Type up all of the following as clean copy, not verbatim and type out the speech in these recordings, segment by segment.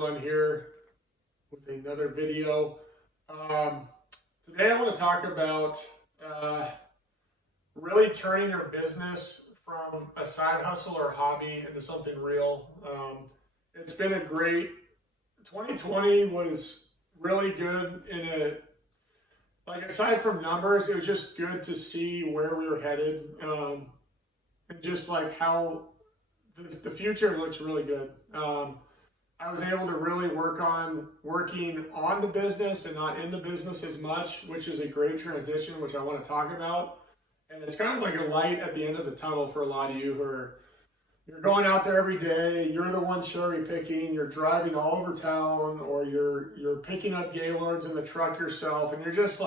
Evelyn here with another video. Today I want to talk about really turning your business from a side hustle or hobby into something real. It's been a great 2020 was really good aside from numbers, it was just good to see where we were headed, and just like how the future looks really good. I was able to really working on the business and not in the business as much, which is a great transition, which I want to talk about. And it's kind of like a light at the end of the tunnel for a lot of you who you're going out there every day, you're the one cherry picking, you're driving all over town, or you're picking up Gaylords in the truck yourself, and you're just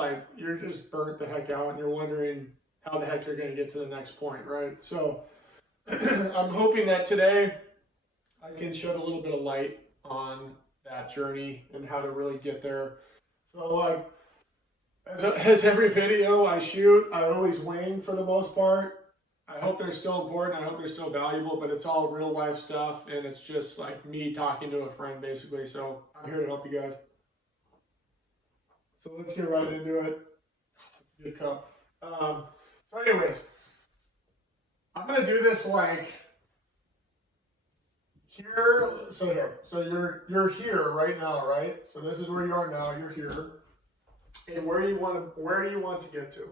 burnt the heck out, and you're wondering how the heck you're going to get to the next point, right? So I'm hoping that today I can shed a little bit of light on that journey and how to really get there. So as every video I shoot, I always wing for the most part. I hope they're still important. I hope they're still valuable, but it's all real life stuff, and it's just like me talking to a friend, basically. So I'm here to help you guys. So let's get right into it. That's a good cup. So anyways, I'm going to do this like here. So you're here right now, right? So this is where you are now. You're here. And where you want to get to.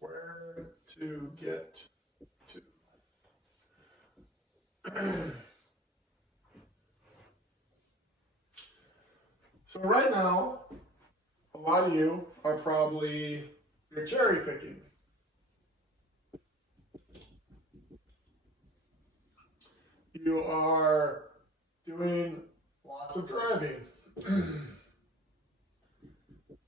Where to get to. So right now, a lot of you are you're cherry picking. You are doing lots of driving.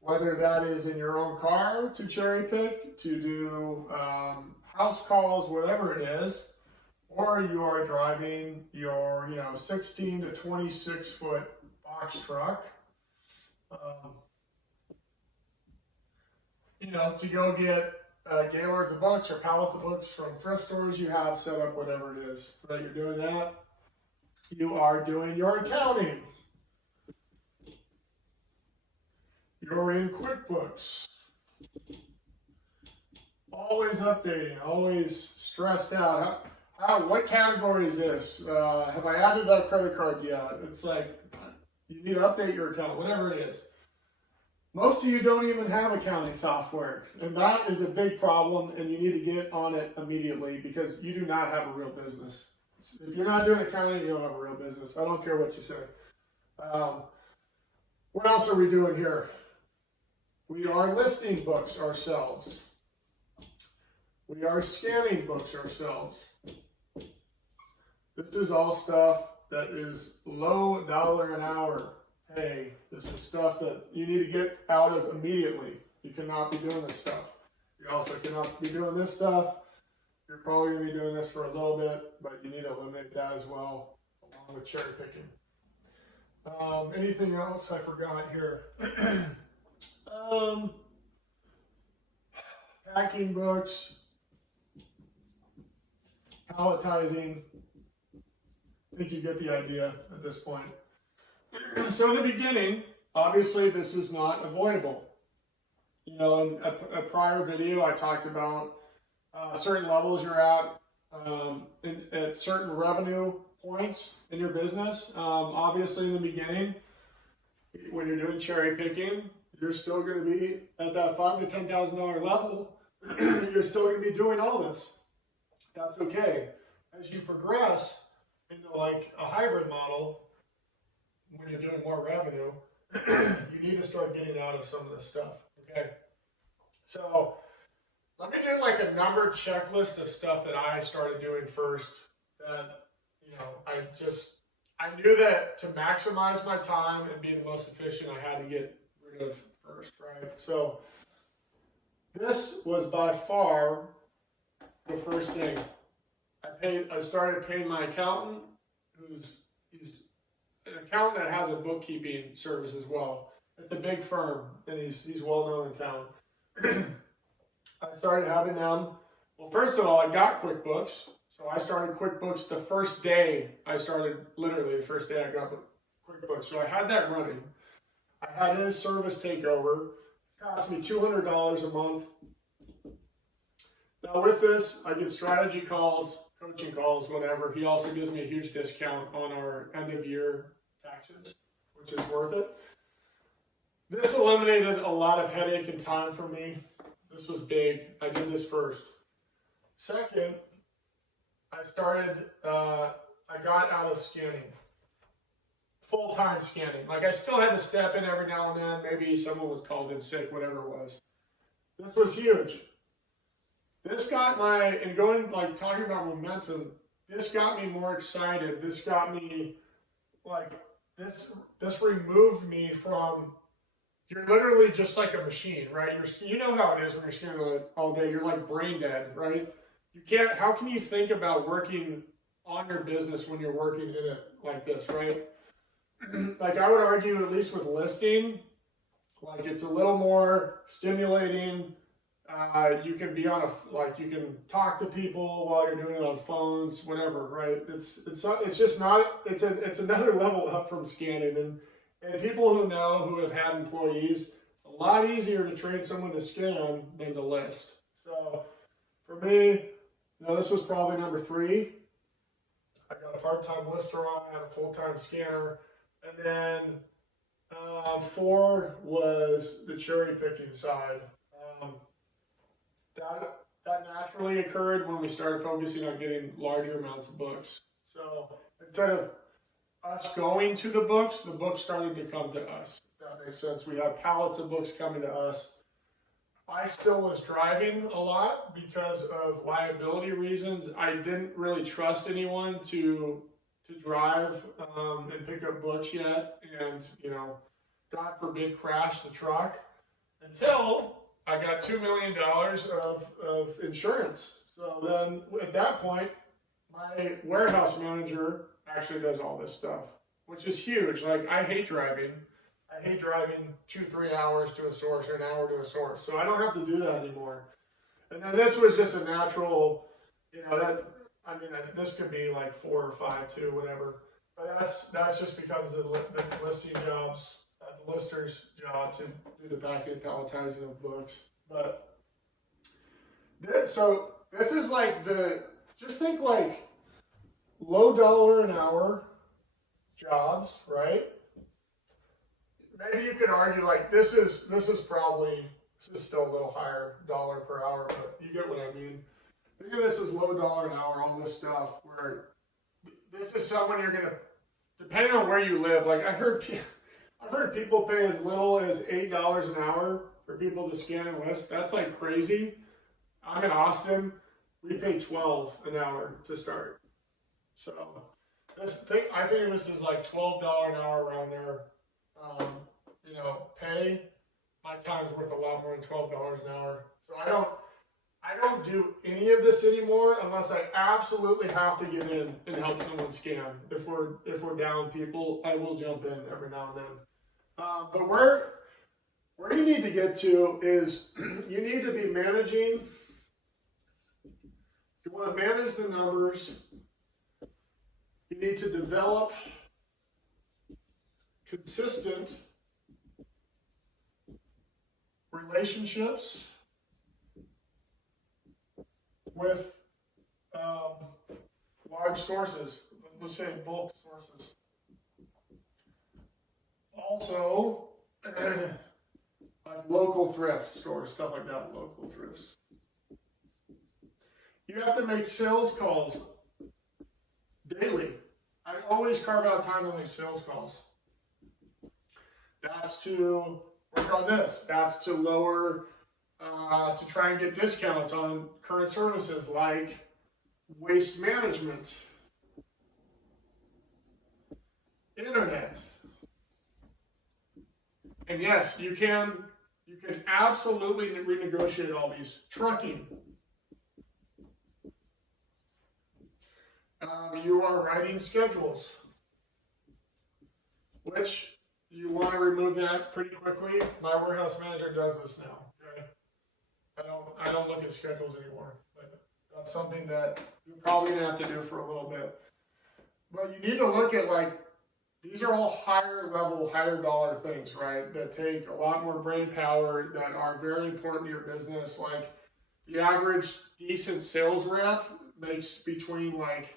Whether that is in your own car to cherry pick, to do house calls, whatever it is, or you are driving your 16 to 26 foot box truck, to go get Gaylords of books or pallets of books from thrift stores you have set up, whatever it is, right? You're doing that. You are doing your accounting. You're in QuickBooks. Always updating, always stressed out. What category is this? Have I added that credit card yet? It's like, you need to update your account, whatever it is. Most of you don't even have accounting software, and that is a big problem, and you need to get on it immediately because you do not have a real business. If you're not doing accounting, you don't have a real business. I don't care what you say. What else are we doing here? We are listing books ourselves. We are scanning books ourselves. This is all stuff that is low dollar an hour. Hey, this is stuff that you need to get out of immediately. You cannot be doing this stuff. You also cannot be doing this stuff. You're probably going to be doing this for a little bit, but you need to eliminate that as well, along with cherry picking. Anything else I forgot here? Packing books, palletizing. I think you get the idea at this point. So in the beginning, obviously this is not avoidable. In a prior video, I talked about certain levels you're at certain revenue points in your business. Obviously in the beginning, when you're doing cherry picking, you're still going to be at that $5,000 to $10,000 level. You're still going to be doing all this. That's okay. As you progress into like a hybrid model, when you're doing more revenue, you need to start getting out of some of this stuff. Okay. So let me do like a numbered checklist of stuff that I started doing first. That I knew that to maximize my time and be the most efficient, I had to get rid of first, right? So this was by far the first thing. I started paying my accountant, he's an accountant that has a bookkeeping service as well. It's a big firm, and he's well known in town. I started having them. Well, first of all, I got QuickBooks. So I started QuickBooks the first day I got QuickBooks. So I had that running. I had his service takeover. It cost me $200 a month. Now with this, I get strategy calls, coaching calls, whatever. He also gives me a huge discount on our end of year taxes, which is worth it. This eliminated a lot of headache and time for me. This was big. I did this first. Second, I got out of scanning. Full-time scanning. Like I still had to step in every now and then. Maybe someone was called in sick, whatever it was. This was huge. This got talking about momentum, this got me more excited. This got me, this removed me from, you're literally just like a machine, right? You know how it is when you're scanning all day. You're like brain dead, right? How can you think about working on your business when you're working in it like this, right? Like I would argue, at least with listing, like it's a little more stimulating. You can be you can talk to people while you're doing it on phones, whatever, right? It's another level up from scanning. And people who have had employees, it's a lot easier to train someone to scan than to list. So for me, this was probably number 3. I got a part-time lister on, I had a full-time scanner. And then 4 was the cherry picking side. That naturally occurred when we started focusing on getting larger amounts of books. So instead of us going to the books started to come to us. If that makes sense. We had pallets of books coming to us. I still was driving a lot because of liability reasons. I didn't really trust anyone to drive and pick up books yet, and God forbid crash the truck until I got $2 million of insurance. So then at that point, my warehouse manager actually does all this stuff, which is huge. Like I hate driving. I hate driving 2-3 hours to a source or an hour to a source. So I don't have to do that anymore. And then this was just a natural, this could be like 4 or 5 too, whatever. But that's just becomes the listing jobs, the lister's job to do the back end palletizing of books. But so this is just think like low dollar an hour jobs, right? Maybe you could argue like this is still a little higher dollar per hour, but you get what I mean. Think of this as low dollar an hour, all this stuff, where this is someone you're gonna, depending on where you live, like I've heard people pay as little as $8 an hour for people to scan and list. That's like crazy. I'm in Austin. We pay $12 an hour to start. So I think this is like $12 an hour around there. Pay. My time's worth a lot more than $12 an hour. So I don't do any of this anymore unless I absolutely have to get in and help someone scan. If we're down people, I will jump in every now and then. But where you need to get to is you need to be managing. You want to manage the numbers. You need to develop consistent relationships with large sources, let's say bulk sources. Also, like local thrift stores, stuff like that, local thrifts. You have to make sales calls daily. I always carve out time to make sales calls. That's to work on this. That's to lower, to try and get discounts on current services like waste management, internet. And yes, you can absolutely renegotiate all these. Trucking. You are writing schedules, which you want to remove that pretty quickly. My warehouse manager does this now. Okay? I don't look at schedules anymore, but that's something that you're probably gonna have to do for a little bit. But you need to look at like These are all higher level, higher dollar things, right? That take a lot more brain power, that are very important to your business. Like the average decent sales rep makes between like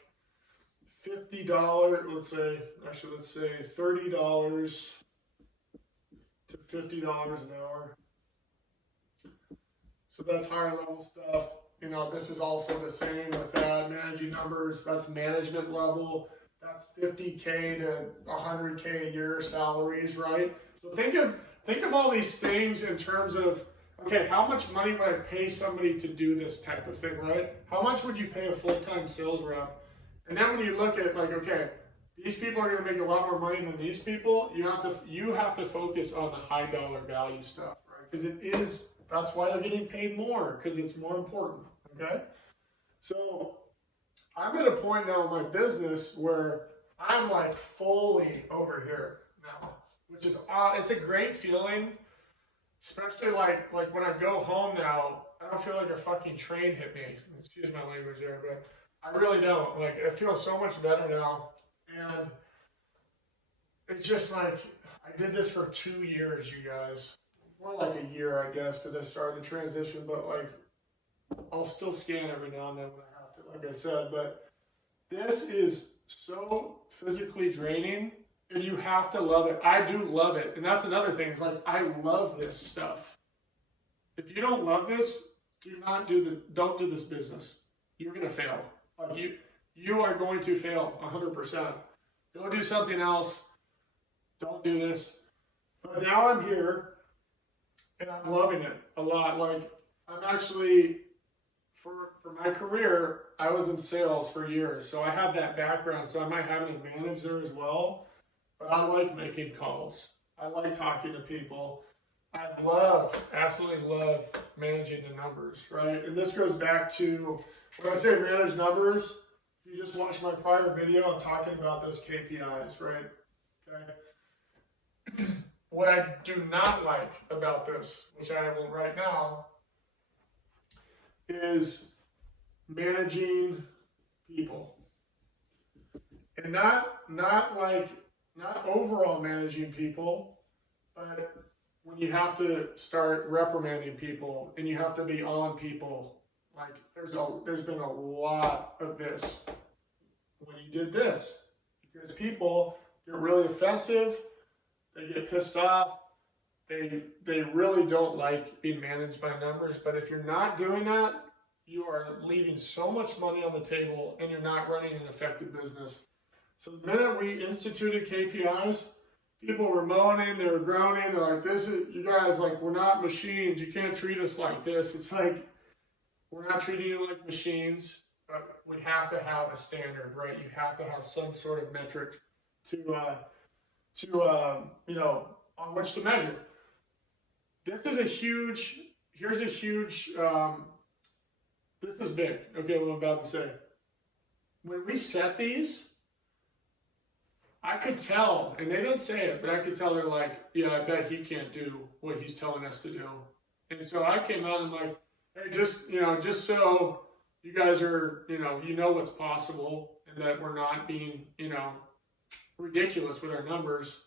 $50, let's say $30 to $50 an hour. So that's higher level stuff. You know, this is also the same with that, managing numbers. That's management level. That's 50K to 100K a year salaries, right? So think of all these things in terms of, okay, how much money would I pay somebody to do this type of thing, right? How much would you pay a full-time sales rep? And then when you look at like, okay, these people are going to make a lot more money than these people, you have to focus on the high dollar value stuff, right? Because that's why they're getting paid more, because it's more important, okay? So I'm at a point now in my business where I'm like fully over here now, which is it's a great feeling, especially like when I go home now. I don't feel like a fucking train hit me. Excuse my language there, but I really don't. Like, it feels so much better now, and it's just like I did this for 2 years, you guys. More like a year, I guess, because I started to transition, but like I'll still scan every now and then when I have to, like I said. But this is so physically draining, and you have to love it. I do love it, and that's another thing. It's like I love this stuff. If you don't love this, don't do this business. You're gonna fail. Like you are going to fail 100%. Go do something else. Don't do this. But now I'm here, and I'm loving it a lot. Like, I'm actually, for my career, I was in sales for years, so I have that background, so I might have an advantage there as well. But I like making calls. I like talking to people. I absolutely love managing the numbers, right? And this goes back to, when I say manage numbers, if you just watch my prior video, I'm talking about those KPIs, right? Okay. What I do not like about this, which I will right now, is managing people. And not overall managing people, but when you have to start reprimanding people and you have to be on people. Like, there's been a lot of this when you did this, because people get really offensive, they get pissed off, they really don't like being managed by numbers. But if you're not doing that, you are leaving so much money on the table, and you're not running an effective business. So the minute we instituted KPIs, people were moaning, they were groaning, they're like, you guys, like, we're not machines, you can't treat us like this. It's like, we're not treating you like machines, but we have to have a standard, right? You have to have some sort of metric to on which to measure. This is big, okay, what I'm about to say. When we set these, I could tell, and they didn't say it, but I could tell they're like, yeah, I bet he can't do what he's telling us to do. And so I came out and like, hey, just so you guys are, you know what's possible, and that we're not being, ridiculous with our numbers.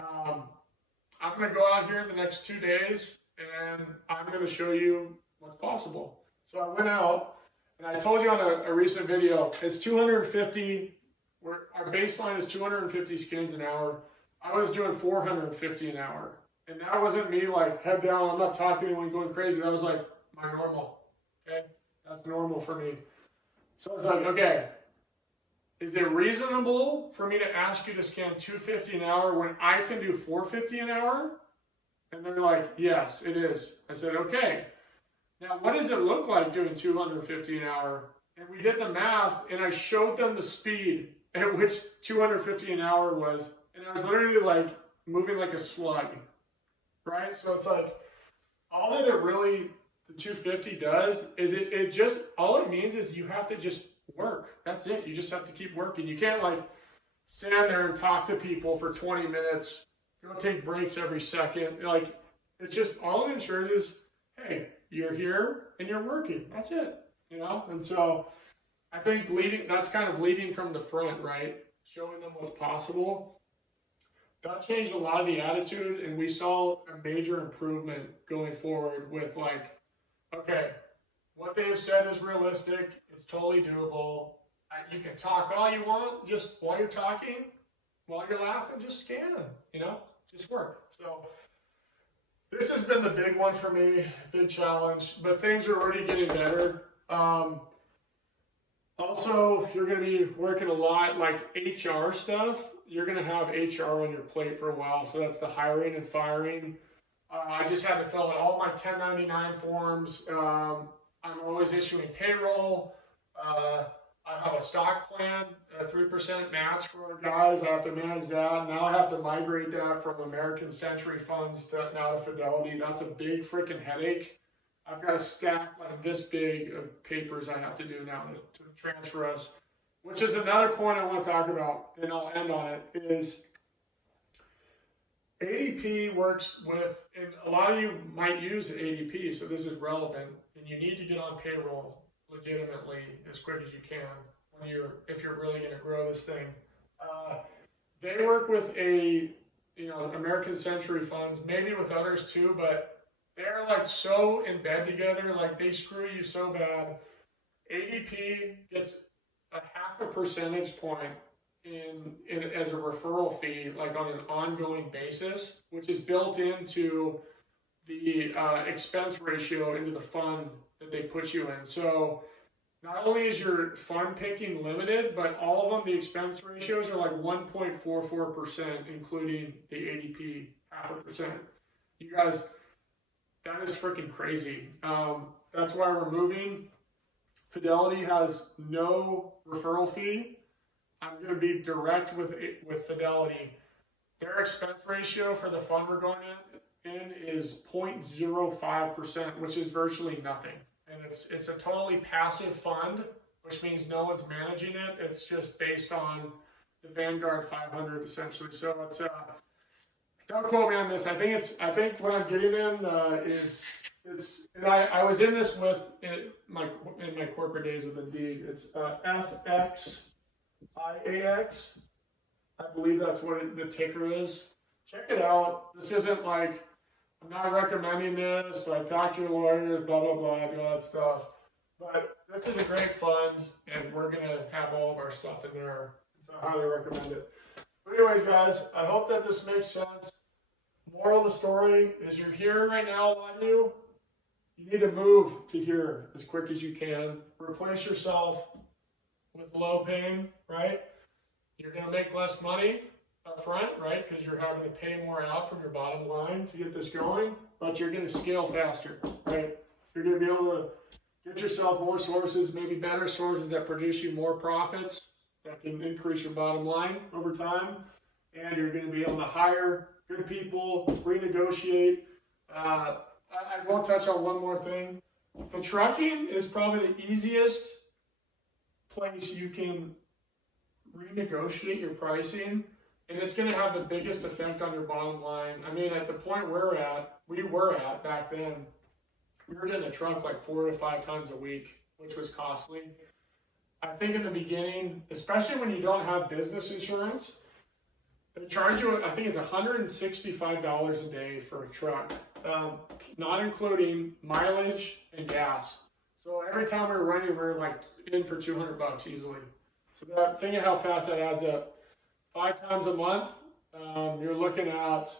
I'm going to go out here the next 2 days, and I'm going to show you what's possible. So I went out, and I told you on a recent video, it's 250, our baseline is 250 skins an hour. I was doing 450 an hour. And that wasn't me like head down, I'm not talking to anyone, going crazy. That was like my normal, okay? That's normal for me. So it's like, okay, is it reasonable for me to ask you to scan 250 an hour when I can do 450 an hour? And they're like, yes, it is. I said, okay. Now, what does it look like doing 250 an hour? And we did the math, and I showed them the speed at which 250 an hour was. And I was literally like moving like a slug, right? So it's like, all that the 250 does is it just, all it means is you have to just work. That's it. You just have to keep working. You can't like stand there and talk to people for 20 minutes, go take breaks every second. Like, it's just, all it ensures is, hey, you're here and you're working. That's it, And so I think that's kind of leading from the front, right? Showing them what's possible. that changed a lot of the attitude, and we saw a major improvement going forward with like, okay, what they have said is realistic. It's totally doable. You can talk all you want, just while you're talking, while you're laughing, just scan, just work. So this has been the big one for me, big challenge, but things are already getting better. Also, you're going to be working a lot like HR stuff. You're going to have HR on your plate for a while. So that's the hiring and firing. I just had to fill out all my 1099 forms. I'm always issuing payroll. I have a stock plan, a 3% match for our guys. I have to manage that. Now I have to migrate that from American Century funds to now to Fidelity. That's a big freaking headache. I've got a stack like this big of papers I have to do now to transfer us, which is another point I want to talk about, and I'll end on it, is ADP works with, and a lot of you might use ADP, so this is relevant, and you need to get on payroll legitimately as quick as you can if you're really going to grow this thing. They work with American Century funds, maybe with others too, but they're like so in bed together, like they screw you so bad. ADP gets a 0.5 percentage point in as a referral fee, like on an ongoing basis, which is built into the expense ratio into the fund that they put you in. So not only is your fund picking limited, but all of them, the expense ratios are like 1.44%, including the ADP 0.5%. You guys, that is freaking crazy. That's why we're moving. Fidelity has no referral fee. I'm going to be direct with Fidelity. Their expense ratio for the fund we're going in is 0.05%, which is virtually nothing. And it's a totally passive fund, which means no one's managing it. It's just based on the Vanguard 500 essentially. So it's don't quote me on this. I think what I'm getting in and I was in this in my corporate days with Indeed. It's FXIAX. I believe that's what the ticker is. Check it out. This isn't like, I'm not recommending this, like talk to your lawyers, blah, blah, blah, do all that stuff. But this is a great fund, and we're going to have all of our stuff in there. So I highly recommend it. But anyways, guys, I hope that this makes sense. Moral of the story is you're here right now, a lot of you. You need to move to here as quick as you can. Replace yourself with low pain, right? You're going to make less money up front, right? Because you're having to pay more out from your bottom line to get this going, but you're going to scale faster, right? You're going to be able to get yourself more sources, maybe better sources that produce you more profits that can increase your bottom line over time. And you're going to be able to hire good people, renegotiate. I won't touch on one more thing. The trucking is probably the easiest place you can renegotiate your pricing, and it's going to have the biggest effect on your bottom line. I mean, at the point we were at back then, we were getting a truck like 4 to 5 times a week, which was costly. I think in the beginning, especially when you don't have business insurance, they charge you, I think it's $165 a day for a truck, not including mileage and gas. So every time we were running, we were like in for $200 easily. So think of how fast that adds up. 5 times a month, you're looking at,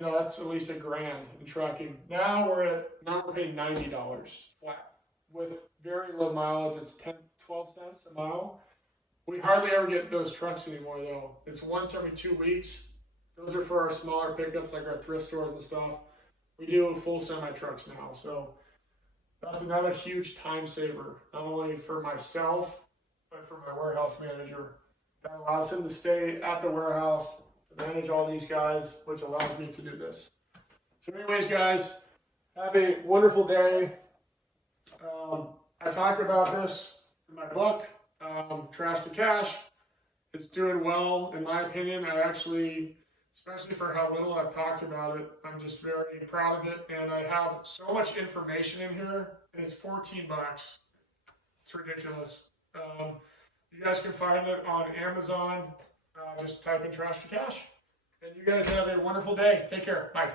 that's at least $1,000 in trucking. Now we're paying $90 flat with very low mileage. It's 12 cents a mile. We hardly ever get those trucks anymore, though. It's once every 2 weeks. Those are for our smaller pickups, like our thrift stores and stuff. We do full semi-trucks now, so that's another huge time saver, not only for myself, but for my warehouse manager. That allows him to stay at the warehouse, to manage all these guys, which allows me to do this. So anyways, guys, have a wonderful day. I talk about this in my book, Trash to Cash. It's doing well, in my opinion. I actually, especially for how little I've talked about it, I'm just very proud of it. And I have so much information in here, and it's $14. It's ridiculous. You guys can find it on Amazon. Just type in Trash to Cash. You guys have a wonderful day. Take care. Bye.